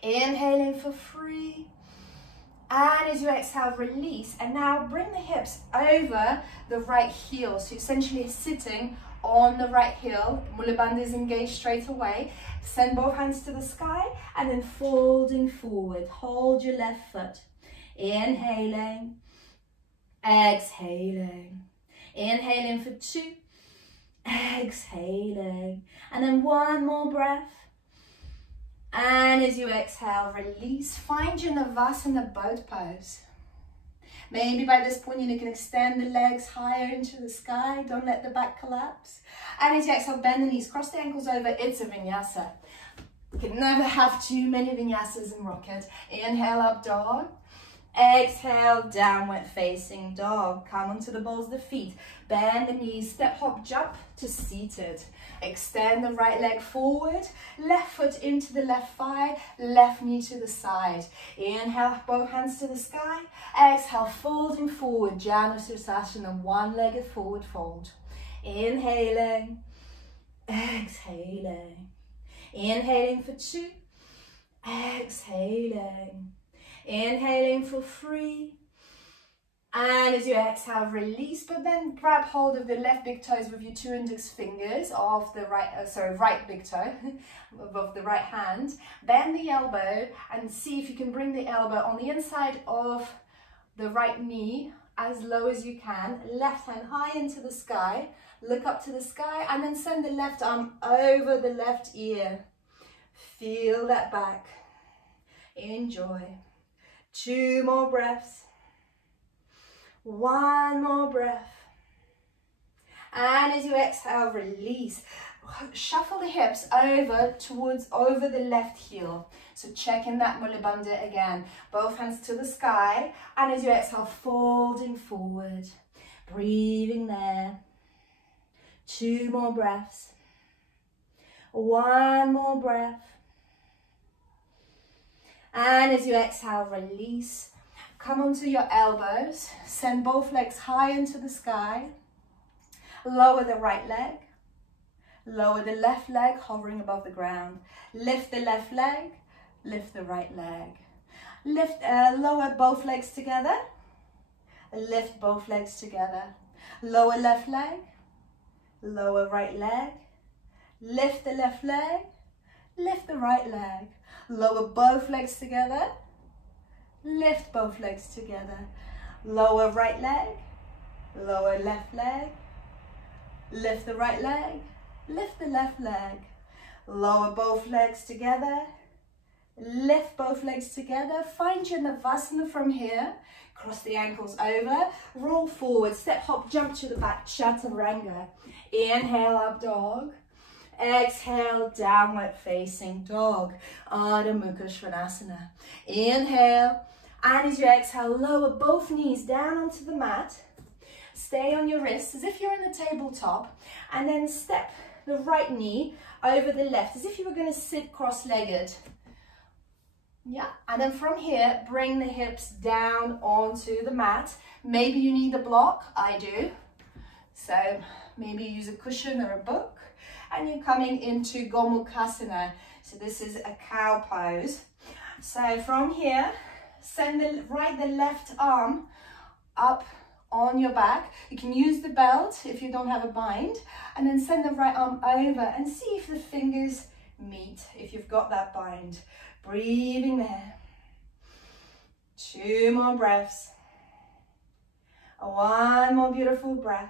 Inhaling for 3. And as you exhale, release. And now bring the hips over the right heel. So essentially sitting on the right heel. Mula Bandha is engaged straight away. Send both hands to the sky and then folding forward. Hold your left foot. Inhaling. Exhaling. Inhaling for 2. Exhaling. And then 1 more breath. And as you exhale, release. Find your Navasana boat pose. Maybe by this point you can extend the legs higher into the sky. Don't let the back collapse. And as you exhale, bend the knees, cross the ankles over. It's a vinyasa. You can never have too many vinyasas in rocket. Inhale, up dog. Exhale, downward facing dog. Come onto the balls of the feet. Bend the knees, step, hop, jump to seated. Extend the right leg forward, left foot into the left thigh, left knee to the side. Inhale, both hands to the sky. Exhale, folding forward, Janu Sirsasana, 1-legged forward fold. Inhaling, exhaling. Inhaling for 2, exhaling. Inhaling for 3. And as you exhale, release, but then grab hold of the left big toes with your 2 index fingers of the right big toe of the right hand. Bend the elbow and see if you can bring the elbow on the inside of the right knee as low as you can. Left hand high into the sky. Look up to the sky and then send the left arm over the left ear. Feel that back. Enjoy. 2 more breaths. 1 more breath. And as you exhale, release. Shuffle the hips over the left heel. So check in that Mula Bandha again. Both hands to the sky. And as you exhale, folding forward. Breathing there. 2 more breaths. One more breath. And as you exhale, release. Come onto your elbows. Send both legs high into the sky. Lower the right leg. Lower the left leg, hovering above the ground. Lift the left leg. Lift the right leg. Lower both legs together. Lift both legs together. Lower left leg. Lower right leg. Lift the left leg. Lift the right leg. Lower both legs together. Lift both legs together. Lower right leg. Lower left leg. Lift the right leg. Lift the left leg. Lower both legs together. Lift both legs together. Find your Navasana from here. Cross the ankles over. Roll forward. Step, hop, jump to the back. Chaturanga. Inhale, up dog. Exhale, downward facing dog. Ardha Mukha Svanasana. Inhale. And as you exhale, lower both knees down onto the mat. Stay on your wrists as if you're in the tabletop. And then step the right knee over the left as if you were going to sit cross-legged. Yeah, and then from here, bring the hips down onto the mat. Maybe you need a block, I do. So maybe use a cushion or a book. And you're coming into Gomukhasana. So this is a cow pose. So from here, send the left arm up on your back. You can use the belt if you don't have a bind. And then send the right arm over and see if the fingers meet, if you've got that bind. Breathing there. 2 more breaths. 1 more beautiful breath.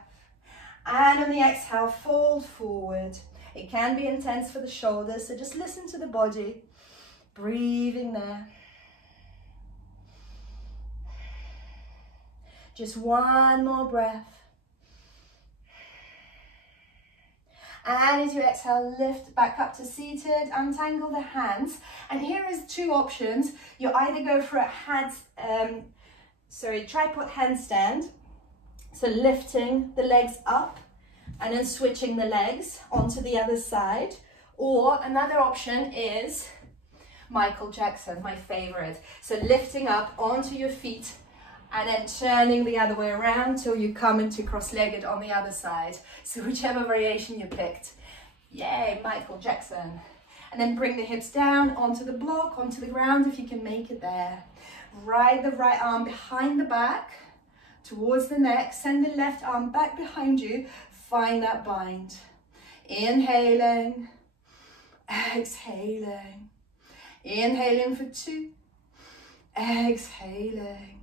And on the exhale, fold forward. It can be intense for the shoulders, so just listen to the body. Breathing there. Just 1 more breath. And as you exhale, lift back up to seated, untangle the hands. And here is 2 options. You either go for a tripod handstand. So lifting the legs up and then switching the legs onto the other side. Or another option is Michael Jackson, my favorite. So lifting up onto your feet and then turning the other way around till you come into cross-legged on the other side. So whichever variation you picked. Yay, Michael Jackson. And then bring the hips down onto the block, onto the ground if you can make it there. Ride the right arm behind the back, towards the neck. Send the left arm back behind you. Find that bind. Inhaling, exhaling. Inhaling for 2, exhaling.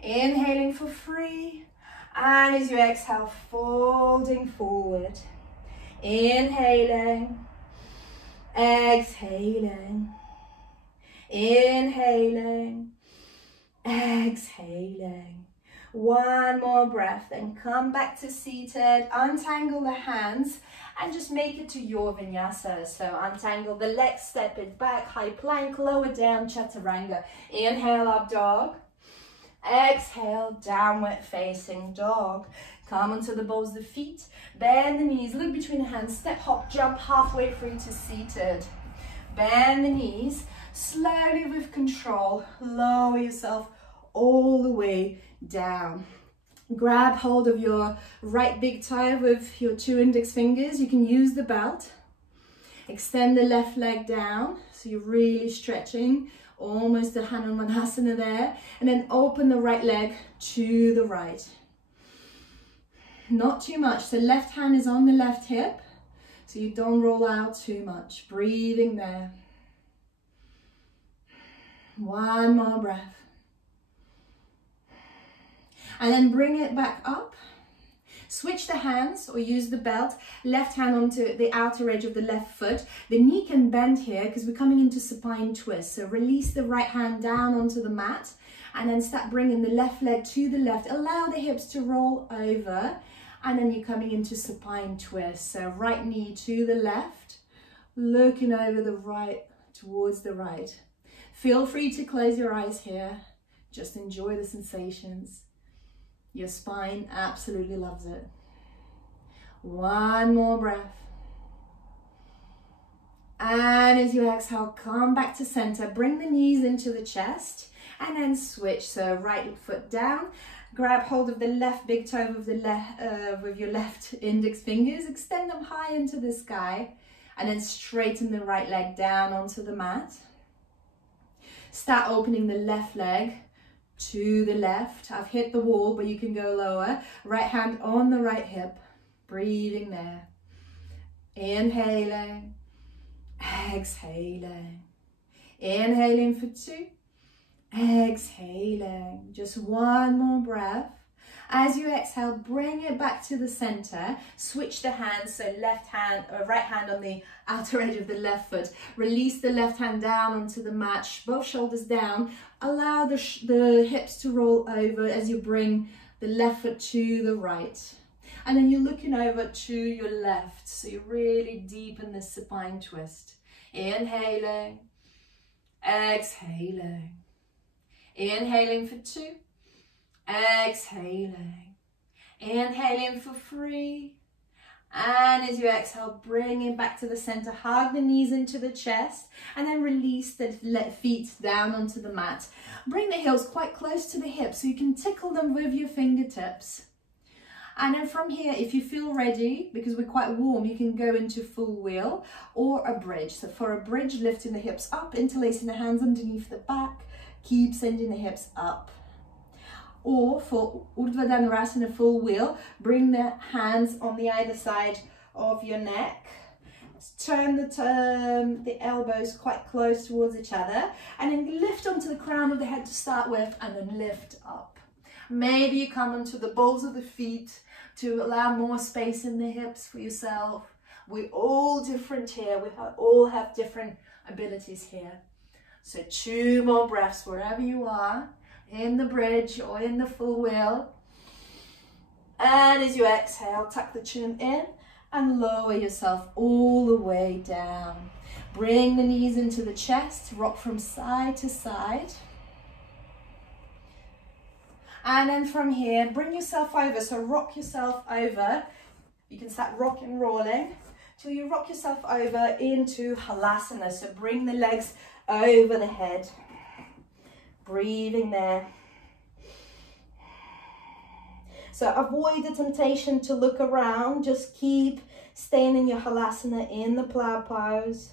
Inhaling for 3, and as you exhale, folding forward. Inhaling, exhaling. Inhaling, exhaling. 1 more breath, then come back to seated, untangle the hands, and just make it to your vinyasa. So untangle the legs, step it back, high plank, lower down, chaturanga. Inhale, up dog. Exhale, downward facing dog. Come onto the balls of the feet, bend the knees, look between the hands, step, hop, jump halfway through to seated. Bend the knees, slowly with control, lower yourself all the way down. Grab hold of your right big toe with your 2 index fingers. You can use the belt. Extend the left leg down, so you're really stretching. Almost a Hanumanasana there. And then open the right leg to the right. Not too much. So left hand is on the left hip, so you don't roll out too much. Breathing there. 1 more breath. And then bring it back up. Switch the hands or use the belt. Left hand onto the outer edge of the left foot. The knee can bend here because we're coming into supine twist. So release the right hand down onto the mat and then start bringing the left leg to the left. Allow the hips to roll over and then you're coming into supine twist. So right knee to the left, looking over the right towards the right. Feel free to close your eyes here. Just enjoy the sensations. Your spine absolutely loves it. 1 more breath. And as you exhale, come back to center. Bring the knees into the chest and then switch. So right foot down, grab hold of the left big toe of the with your left index fingers, extend them high into the sky, and then straighten the right leg down onto the mat. Start opening the left leg to the left. I've hit the wall, but you can go lower. Right hand on the right hip, breathing there. Inhaling, exhaling. Inhaling for 2, exhaling. Just one more breath. As you exhale, bring it back to the center. Switch the hands, so left hand or right hand on the outer edge of the left foot. Release the left hand down onto the mat, both shoulders down. Allow the hips to roll over as you bring the left foot to the right. And then you're looking over to your left, so you really deepen the supine twist. Inhaling, exhaling. Inhaling for 2, exhaling. Inhaling for 3. And as you exhale, bring it back to the center. Hug the knees into the chest and then release the feet down onto the mat. Bring the heels quite close to the hips so you can tickle them with your fingertips. And then from here, if you feel ready, because we're quite warm, you can go into full wheel or a bridge. So for a bridge, lifting the hips up, interlacing the hands underneath the back, keep sending the hips up. Or for Urdhva Dhanurasana full wheel, bring the hands on the either side of your neck. Turn the elbows quite close towards each other, and then lift onto the crown of the head to start with, and then lift up. Maybe you come onto the balls of the feet to allow more space in the hips for yourself. We're all different here. We all have different abilities here. So 2 more breaths wherever you are, in the bridge or in the full wheel. And as you exhale, tuck the chin in and lower yourself all the way down. Bring the knees into the chest, rock from side to side. And then from here, bring yourself over. So rock yourself over. You can start rocking, rolling, till you rock yourself over into Halasana. So bring the legs over the head. Breathing there. So avoid the temptation to look around. Just keep staying in your Halasana in the plow pose.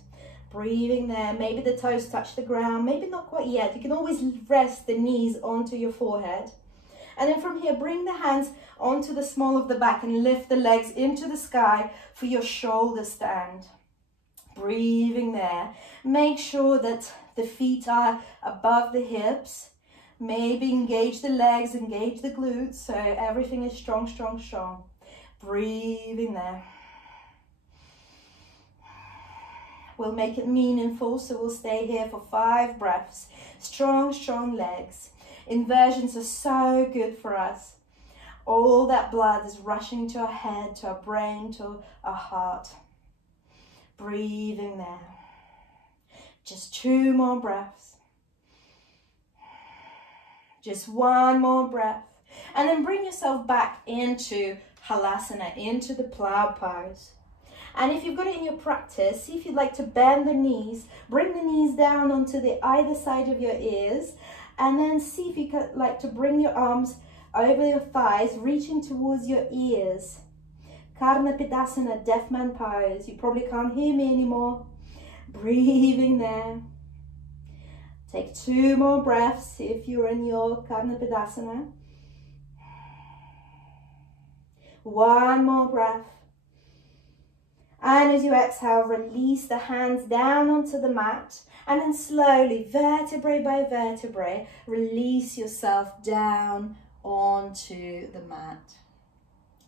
Breathing there. Maybe the toes touch the ground. Maybe not quite yet. You can always rest the knees onto your forehead. And then from here, bring the hands onto the small of the back and lift the legs into the sky for your shoulder stand. Breathing there. Make sure that the feet are above the hips. Maybe engage the legs, engage the glutes, so everything is strong, strong, strong. Breathing there. We'll make it meaningful, so we'll stay here for 5 breaths. Strong, strong legs. Inversions are so good for us. All that blood is rushing to our head, to our brain, to our heart. Breathing there. Just 2 more breaths. Just 1 more breath. And then bring yourself back into Halasana, into the plow pose. And if you've got it in your practice, see if you'd like to bend the knees. Bring the knees down onto the either side of your ears. And then see if you could like to bring your arms over your thighs, reaching towards your ears. Karnapadasana, deaf man pose. You probably can't hear me anymore. Breathing there. Take 2 more breaths if you're in your Karnapadasana. 1 more breath. And as you exhale, release the hands down onto the mat. And then slowly, vertebrae by vertebrae, release yourself down onto the mat.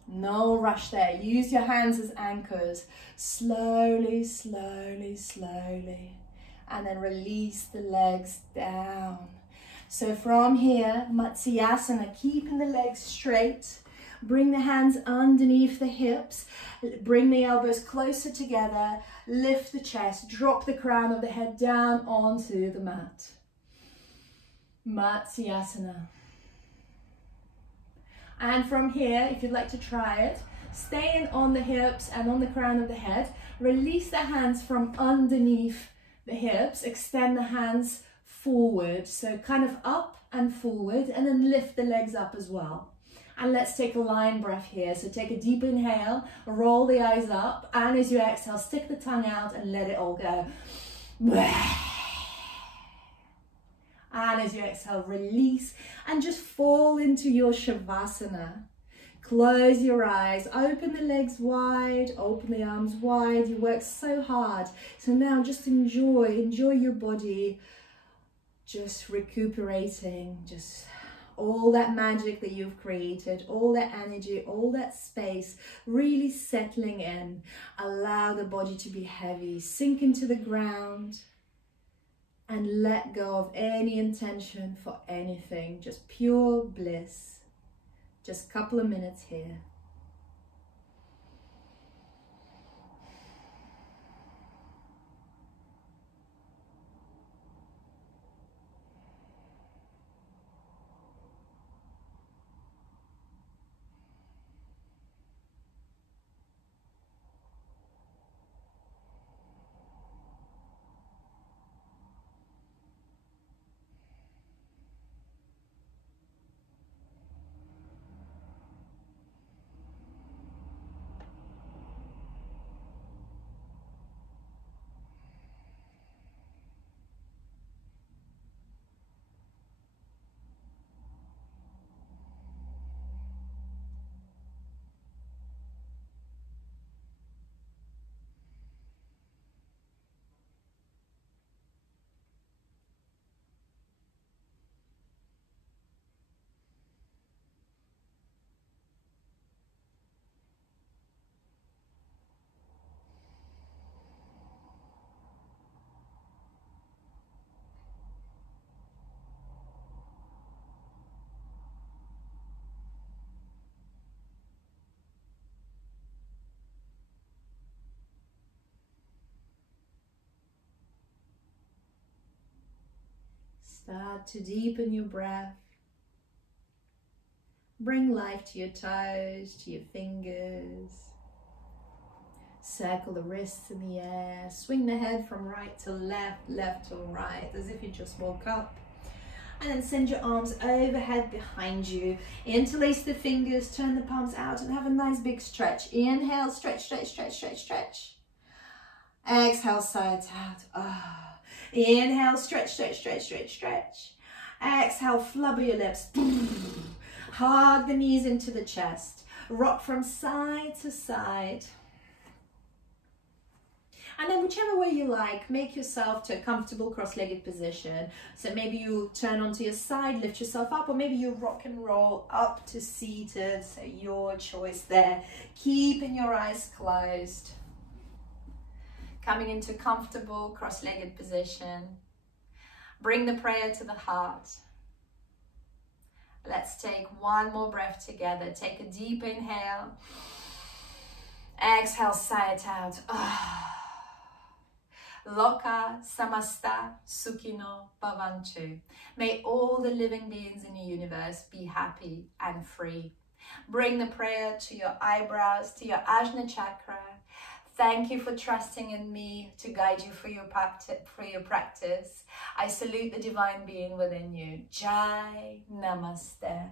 No rush there. Use your hands as anchors. Slowly, slowly, slowly. And then release the legs down. So from here, Matsyasana, keeping the legs straight. Bring the hands underneath the hips. Bring the elbows closer together. Lift the chest. Drop the crown of the head down onto the mat. Matsyasana. And from here, if you'd like to try it, Staying on the hips and on the crown of the head. Release the hands from underneath the hips. Extend the hands forward. So kind of up and forward, and then lift the legs up as well. And let's take a lion breath here. So take a deep inhale, roll the eyes up, and as you exhale, stick the tongue out and let it all go. And as you exhale, release and just fall into your Shavasana. Close your eyes, open the legs wide, open the arms wide. You worked so hard. So now just enjoy your body, just recuperating, just all that magic that you've created, all that energy, all that space, really settling in. Allow the body to be heavy, sink into the ground, and let go of any intention for anything, just pure bliss. Just a couple of minutes here. Start to deepen your breath. Bring life to your toes, to your fingers. Circle the wrists in the air. Swing the head from right to left, left to right, as if you just woke up. And then send your arms overhead behind you. Interlace the fingers, turn the palms out, and have a nice big stretch. Inhale, stretch, stretch, stretch, stretch, stretch. Exhale, sigh it out. Inhale, stretch, stretch, stretch, stretch, stretch. Exhale, flubber your lips. Hug the knees into the chest. Rock from side to side. And then whichever way you like, make yourself to a comfortable cross-legged position. So maybe you turn onto your side, lift yourself up, or maybe you rock and roll up to seated. So your choice there. Keeping your eyes closed. Coming into comfortable cross-legged position. Bring the prayer to the heart. Let's take one more breath together. Take a deep inhale. Exhale, sigh it out. Loka samasta sukhino bhavantu. May all the living beings in the universe be happy and free. Bring the prayer to your eyebrows, to your Ajna chakra. Thank you for trusting in me to guide you for your practice. I salute the divine being within you. Jai Namaste.